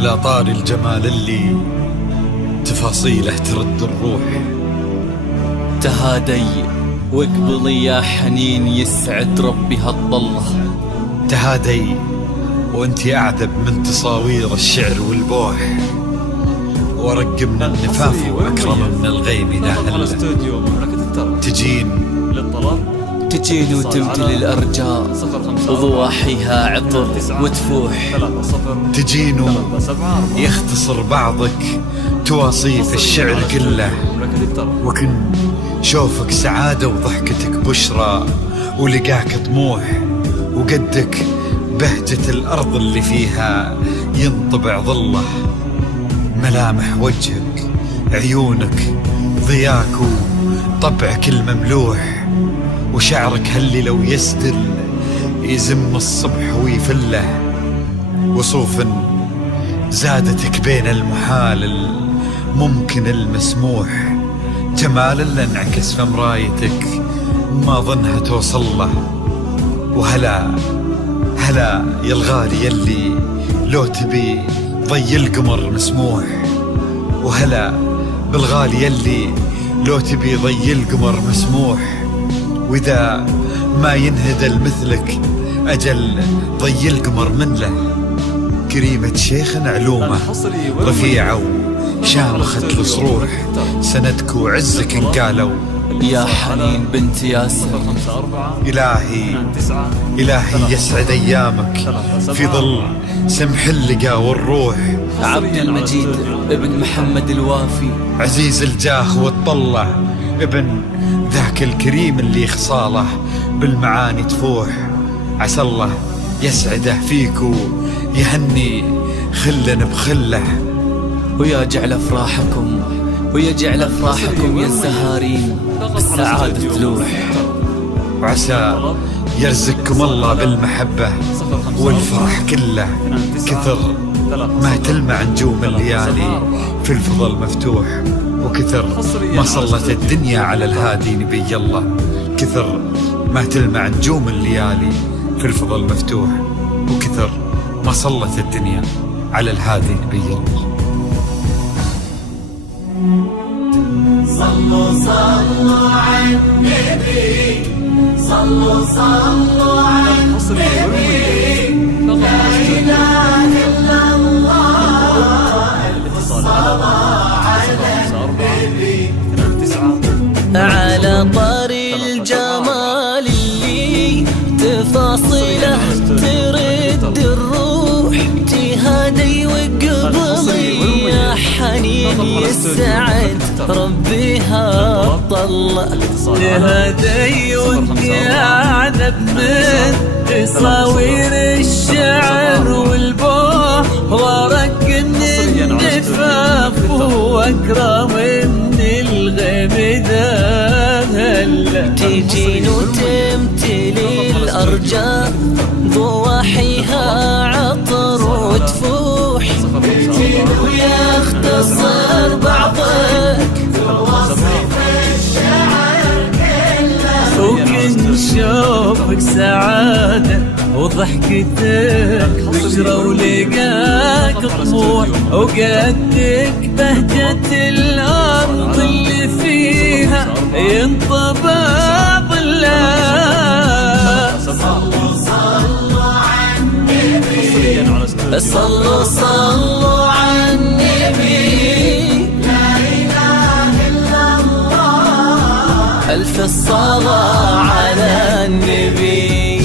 على طار الجمال اللي تفاصيله ترد الروح. تهادي واقبلي يا حنين، يسعد ربي هالطلة. تهادي وانتي أعذب من تصاوير الشعر والبوح، ورق من النفاف وأكرم من الغيم ذا هله. تجين وتمتلي الأرجاء وضواحيها عطر وتفوح. تجين يختصر بعضك تواصيف الشعر كله، وكن شوفك سعادة وضحكتك بشرى، ولقاك طموح، وقدك بهجة الأرض اللي فيها ينطبع ظله. ملامح وجهك عيونك ضياك وطبعك المملوح، وشعرك هاللي لو يسدل يزم الصبح ويفله. وصوف زادتك بين المحال الممكن المسموح، جمال اللي انعكس في مرايتك ما ظنها توصل له. وهلا هلا يا الغالي يلي لو تبي ضي القمر مسموح. وهلا بالغالي يلي لو تبي ضي القمر مسموح، وإذا ما ينهدل مثلك أجل ضي القمر من له. كريمة شيخ علومه رفيعة وشامخة الصروح، سندك وعزك انقالوا. يا حنين بنت ياسر، إلهي يسعد أيامك في ظل سمح اللقا والروح. عبد المجيد ابن محمد الوافي، عزيز الجاه والطلة ابن ذاك الكريم اللي خصاله بالمعاني تفوح. عسى الله يسعده فيك ويهني خلا بخله. ويا جعل أفراحكم يا الزهارين بالسعادة تلوح. وعسى يرزقكم الله بالمحبة والفرح كله، كثر ما تلمع نجوم الليالي في الفضل مفتوح. وكثر ما صلت الدنيا على الهادي نبي الله، كثر ما تلمع نجوم الليالي في الفضل مفتوح. وكثر ما صلت الدنيا على الهادي نبي الله. صلوا على النبي، صلوا على النبي، لا إله إلا الله، ألف صلاة على النبي. على طار الجمال اللي تفاصيله ترد الروح. تهادي وقبلي يا حنين، يسعد ربي هالطلة. تهادي وانتي أعذب من تصاوير الشعر والبوح، ورق من النفاف وأكرم من الغيم ذا هله. تجين وتمتلي الأرجاء ضواحيها عطر وتفوح. تجين ويختصر بعضك ووصف الشعر كله، وكن شوفك سعادة وضحكتك بشرى، ولقاك طموح، وقدك بهجة الأرض اللي فيها ينطبع ظلها. صلوا على النبي، صلوا على النبي، لا إله إلا الله، ألف الصلاة على النبي.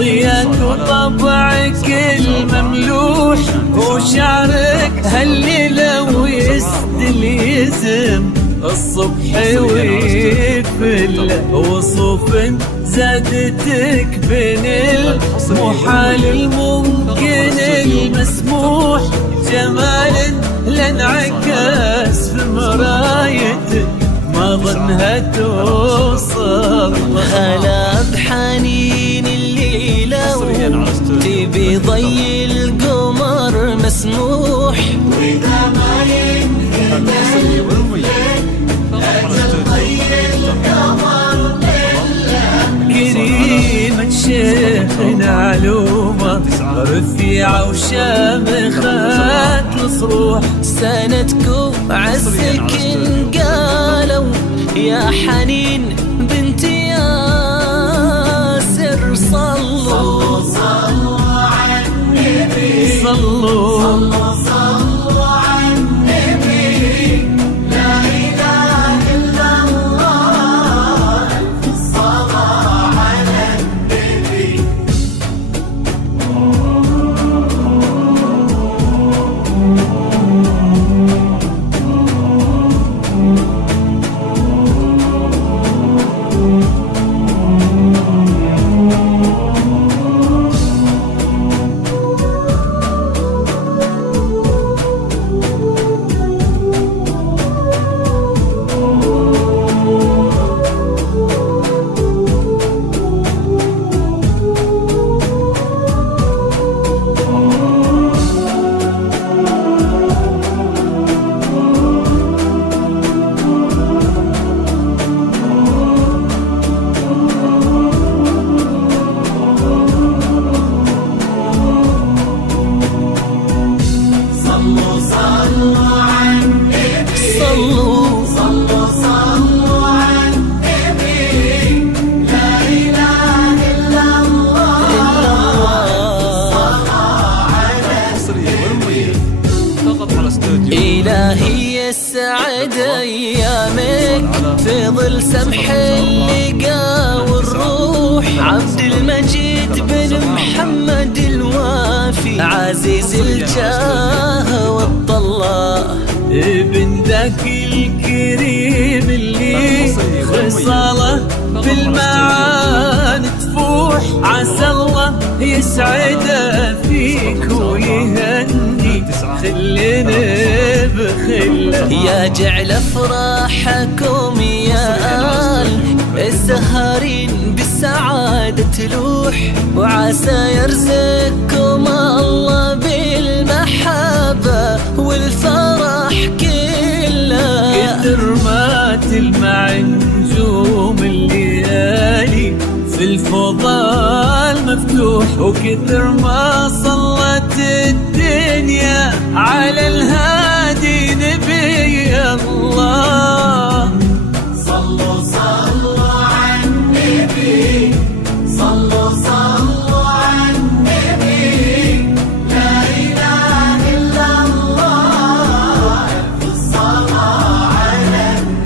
ضياك وطبعك المملوح وشعرك هالليلة ويسدل يزم الصبح ويفل وصوف زادتك بين المحال الممكن المسموح جمال لانعكس في مرايتك ما ظنها توصل هلا بحنين الليلة تبي ضي القمر مسموح وإذا ما ينهدى كريمة شيخنا علومة رفيعة وشامخات الصروح سندكو عزك قالوا يا حنين بنت ياسر صلوا صلوا على النبي صلوا صلوا على النبي لا إله إلا الله الصلاة على النبي إلهي يسعد أيامك في ظل سمح اللقا والروح عبد المجيد بن محمد الوافي عزيز الجاه والطلاء ابن ذاك الكريم اللي خصاله بالمعاني تفوح عسى الله يسعده فيك ويهني خلينا بخله يا جعل افراحكم يا آل الزهارين بالسعادة تلوح وعسى يرزقكم الله بالمحبة والفرح كله كتر ما تلمع نجوم الليالي في الفضاء المفتوح وكتر ما صلت الدنيا على الهادي نبي الله